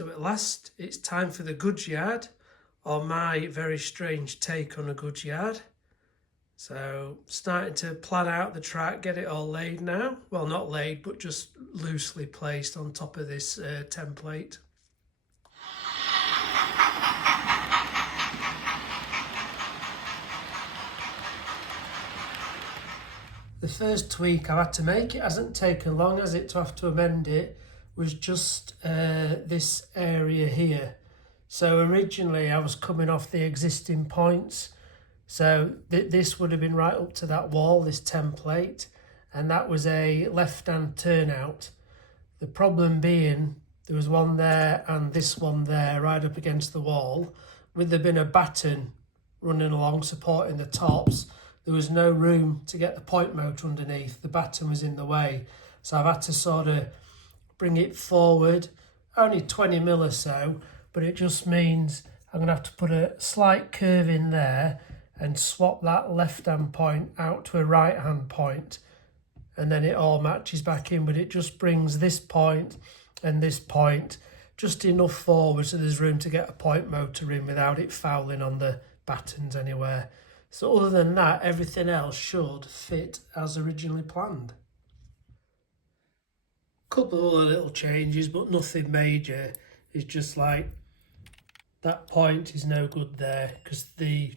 So at last, it's time for the goods yard, or my very strange take on a goods yard. So starting to plan out the track, get it all laid now. Well, not laid, but just loosely placed on top of this template. The first tweak I've had to make, it hasn't taken long, has it, to have to amend it, was just this area here. So originally I was coming off the existing points, so this would have been right up to that wall, this template, and that was a left-hand turnout. The problem being there was one there and this one there right up against the wall. With there being a batten running along supporting the tops, there was no room to get the point motor underneath. The batten was in the way, so I've had to sort of bring it forward, only 20 mil or so, but it just means I'm going to have to put a slight curve in there and swap that left-hand point out to a right-hand point, and then it all matches back in, but it just brings this point and this point just enough forward so there's room to get a point motor in without it fouling on the battens anywhere. So other than that, everything else should fit as originally planned. Couple of other little changes, but nothing major. It's just like that point is no good there because the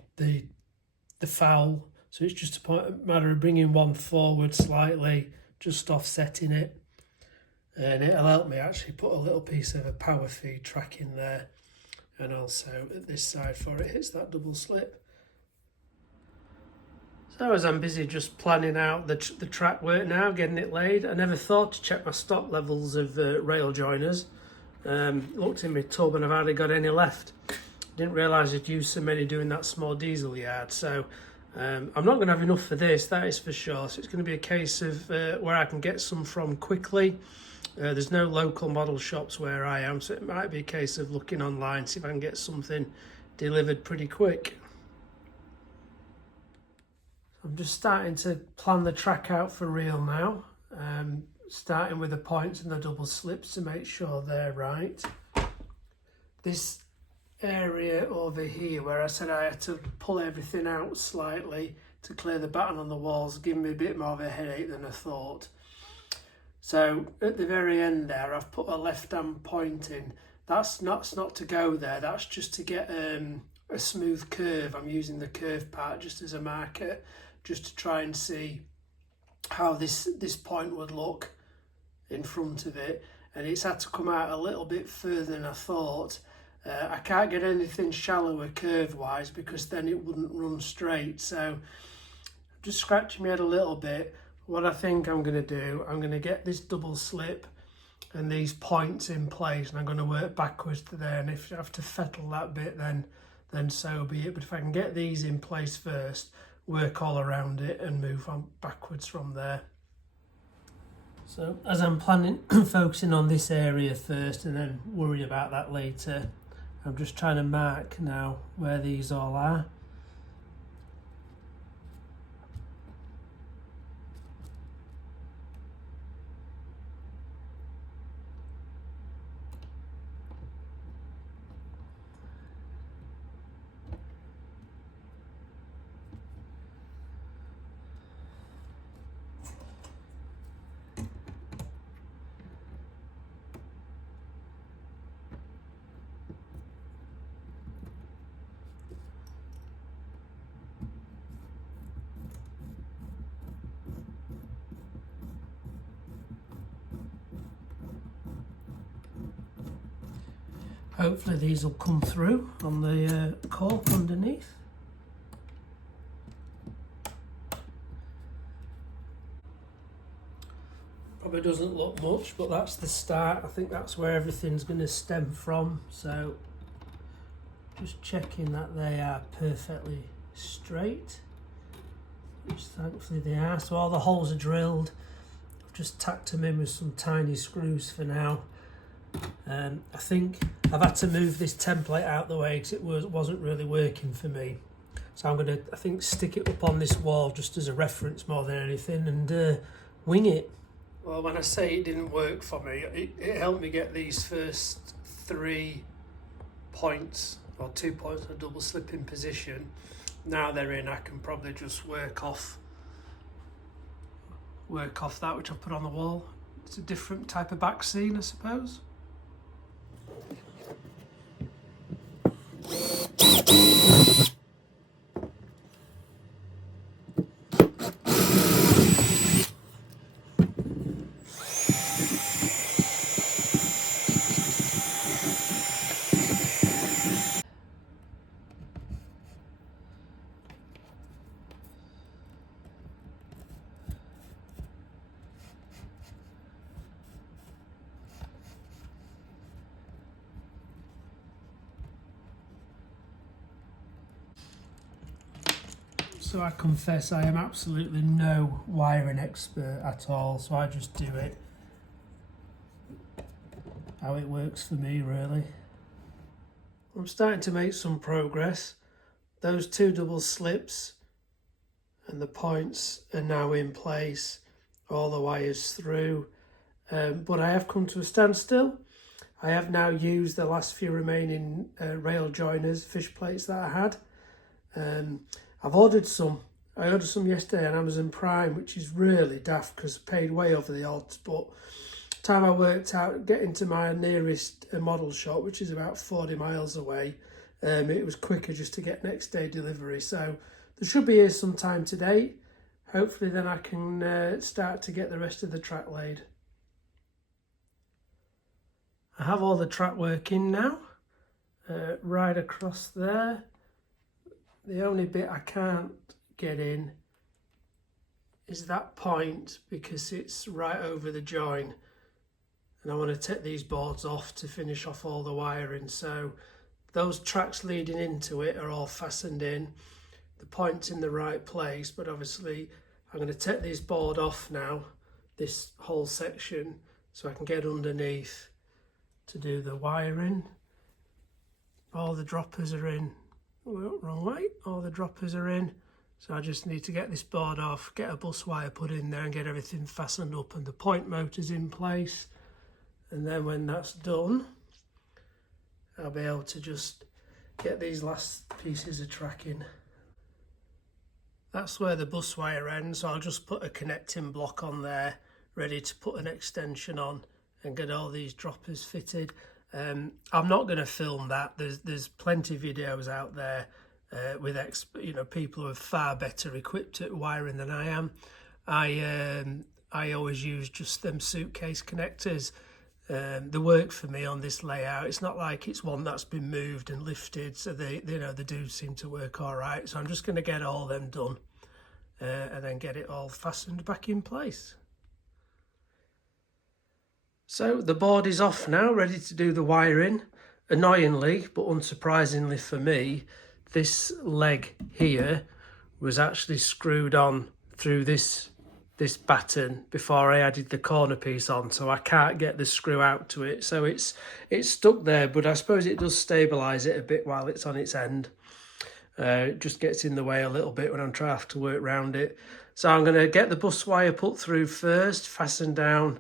foul. So it's just a matter of bringing one forward slightly, just offsetting it, and it'll help me actually put a little piece of a power feed track in there, and also at this side for it hits that double slip. So as I'm busy just planning out the track work now, getting it laid, I never thought to check my stock levels of rail joiners. Looked in my tub and I've hardly got any left. Didn't realise I'd used so many doing that small diesel yard. So I'm not going to have enough for this, that is for sure. So it's going to be a case of where I can get some from quickly. There's no local model shops where I am, so it might be a case of looking online, see if I can get something delivered pretty quick. I'm just starting to plan the track out for real now, starting with the points and the double slips to make sure they're right. This area over here where I said I had to pull everything out slightly to clear the batten on the walls, giving me a bit more of a headache than I thought. So at the very end there, I've put a left-hand point in. That's not to go there, that's just to get a smooth curve. I'm using the curve part just as a marker, just to try and see how this point would look in front of it. And it's had to come out a little bit further than I thought. I can't get anything shallower curve-wise because then it wouldn't run straight. So I'm just scratching my head a little bit. What I think I'm going to do, I'm going to get this double slip and these points in place, and I'm going to work backwards to there. And if I have to fettle that bit, then so be it. But if I can get these in place first, work all around it and move on backwards from there. So as I'm planning, focusing on this area first and then worry about that later, I'm just trying to mark now where these all are. Hopefully these will come through on the cork underneath. Probably doesn't look much, but that's the start. I think that's where everything's going to stem from. So just checking that they are perfectly straight, which thankfully they are. So all the holes are drilled. I've just tacked them in with some tiny screws for now. I think I've had to move this template out the way because it wasn't really working for me. So I'm going to, I think, stick it up on this wall just as a reference more than anything and wing it. Well, when I say it didn't work for me, it helped me get these first 3 points or 2 points of double slip in position. Now they're in, I can probably just work off that which I've put on the wall. It's a different type of back scene, I suppose. So I confess I am absolutely no wiring expert at all, so I just do it how it works for me, really. I'm starting to make some progress. Those 2 double slips and the points are now in place, all the wires through, but I have come to a standstill. I have now used the last few remaining rail joiners, fish plates that I had. I've ordered some. I ordered some yesterday on Amazon Prime, which is really daft because I paid way over the odds, but time I worked out getting to my nearest model shop, which is about 40 miles away, it was quicker just to get next day delivery. So they should be here sometime today. Hopefully then I can start to get the rest of the track laid. I have all the track work in now, right across there. The only bit I can't get in is that point because it's right over the join, and I want to take these boards off to finish off all the wiring. So those tracks leading into it are all fastened in, the point's in the right place, but obviously I'm going to take this board off now, this whole section, so I can get underneath to do the wiring. All the droppers are in. Oh, wrong way. All the droppers are in, so I just need to get this board off, get a bus wire put in there and get everything fastened up and the point motors in place, and then when that's done I'll be able to just get these last pieces of track in. That's where the bus wire ends, so I'll just put a connecting block on there ready to put an extension on and get all these droppers fitted. I'm not going to film that. There's plenty of videos out there with people who are far better equipped at wiring than I am. I always use just them suitcase connectors. They work for me on this layout. It's not like it's one that's been moved and lifted, so they do seem to work all right. So I'm just going to get all them done and then get it all fastened back in place. So the board is off now, ready to do the wiring. Annoyingly, but unsurprisingly for me, this leg here was actually screwed on through this batten before I added the corner piece on, so I can't get the screw out to it. So it's stuck there, but I suppose it does stabilise it a bit while it's on its end. It just gets in the way a little bit when I'm trying to work around it. So I'm going to get the bus wire put through first, fasten down,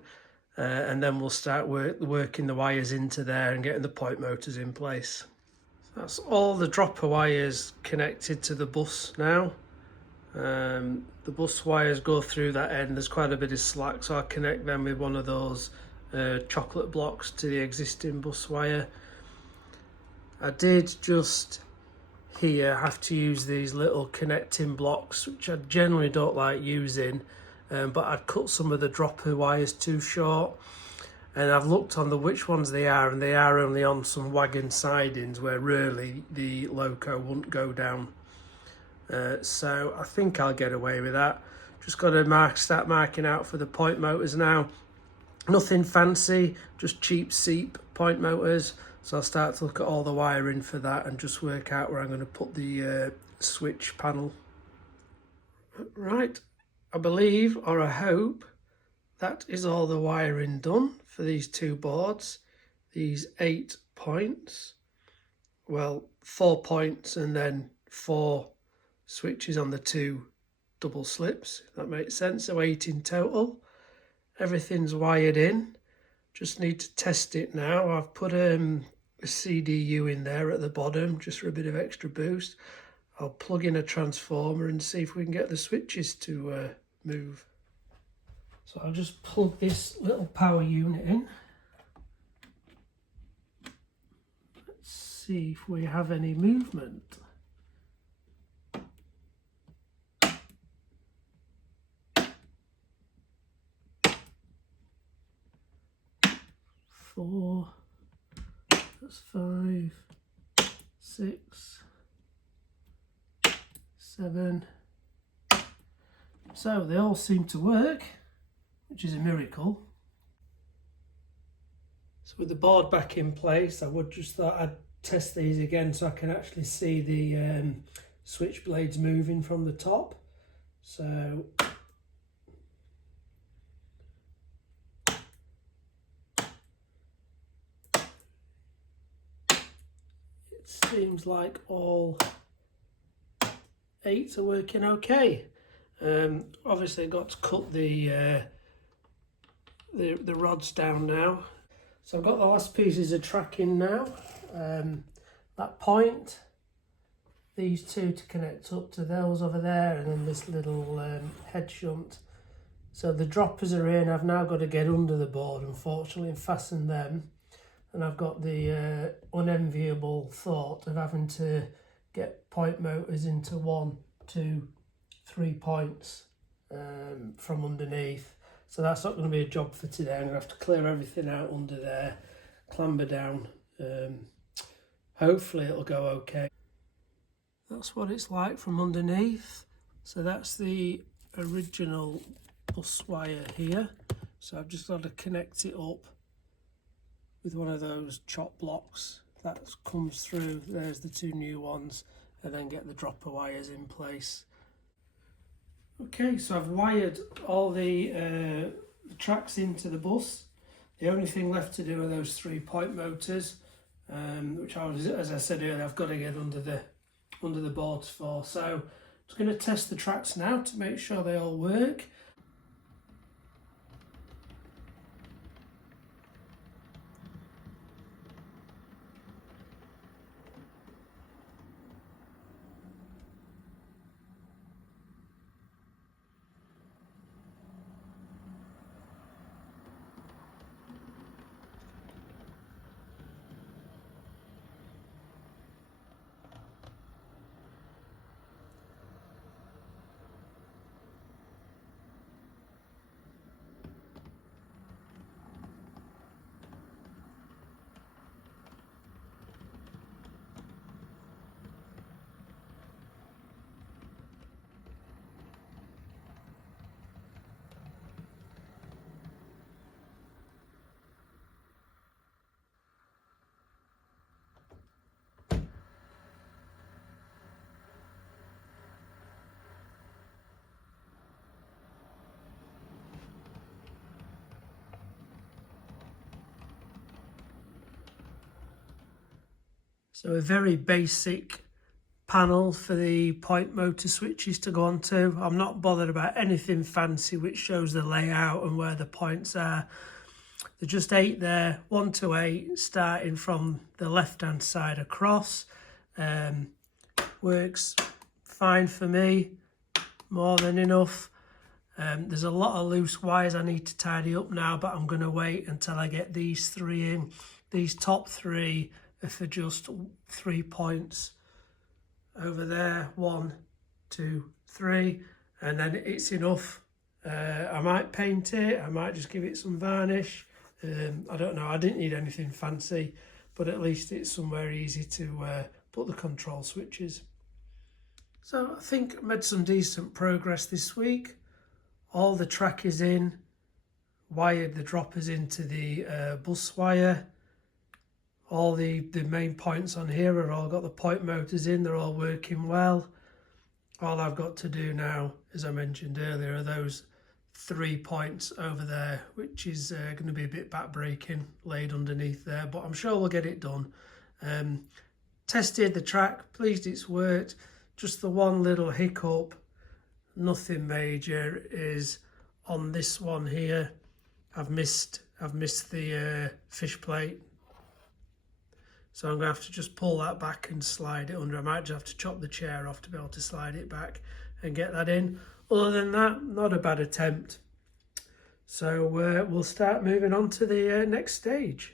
and then we'll start working the wires into there and getting the point motors in place. So that's all the dropper wires connected to the bus now. The bus wires go through that end. There's quite a bit of slack, so I'll connect them with one of those chocolate blocks to the existing bus wire. I did just here have to use these little connecting blocks, which I generally don't like using, but I'd cut some of the dropper wires too short, and I've looked on which ones they are, and they are only on some wagon sidings where really the loco wouldn't go down. So I think I'll get away with that. Just got to start marking out for the point motors now. Nothing fancy, just cheap seep point motors. So I'll start to look at all the wiring for that and just work out where I'm going to put the switch panel. Right, I believe, or I hope, that is all the wiring done for these two boards. These 8 points. Well, 4 points and then 4 switches on the 2 double slips, if that makes sense. So 8 in total. Everything's wired in. Just need to test it now. I've put a CDU in there at the bottom just for a bit of extra boost. I'll plug in a transformer and see if we can get the switches to move. So I'll just plug this little power unit in. Let's see if we have any movement. Four, that's 5, 6, 7. So they all seem to work, which is a miracle. So with the board back in place, I would just thought I'd test these again so I can actually see the switch blades moving from the top. So it seems like all 8 are working okay. Obviously, I've got to cut the rods down now. So I've got the last pieces of track in now. That point, these two to connect up to those over there, and then this little head shunt. So the droppers are in. I've now got to get under the board, unfortunately, and fasten them. And I've got the unenviable thought of having to get point motors into 1, 2, 3 points from underneath. So that's not going to be a job for today. I'm going to have to clear everything out under there, clamber down. Hopefully it'll go okay. That's what it's like from underneath. So that's the original bus wire here. So I've just got to connect it up with one of those chop blocks that comes through. There's the 2 new ones, and then get the dropper wires in place. Okay, so I've wired all the tracks into the bus. The only thing left to do are those 3 point motors, which as I said earlier, I've got to get under the boards for. So I'm just going to test the tracks now to make sure they all work. So a very basic panel for the point motor switches to go onto. I'm not bothered about anything fancy which shows the layout and where the points are. There's just 8 there, 1 to 8, starting from the left hand side across. Works fine for me, more than enough. There's a lot of loose wires I need to tidy up now, but I'm going to wait until I get these 3 in. These top 3 are for just 3 points over there, 1, 2, 3, and then it's enough. I might paint it, I might just give it some varnish. I don't know, I didn't need anything fancy, but at least it's somewhere easy to put the control switches. So I think I made some decent progress this week. All the track is in, wired the droppers into the bus wire. All the main points on here are all got the point motors in, they're all working well. All I've got to do now, as I mentioned earlier, are those 3 points over there, which is going to be a bit back-breaking, laid underneath there, but I'm sure we'll get it done. Tested the track, pleased it's worked. Just the one little hiccup, nothing major, is on this one here. I've missed the fish plate. So I'm going to have to just pull that back and slide it under. I might just have to chop the chair off to be able to slide it back and get that in. Other than that, not a bad attempt. So we'll start moving on to the next stage.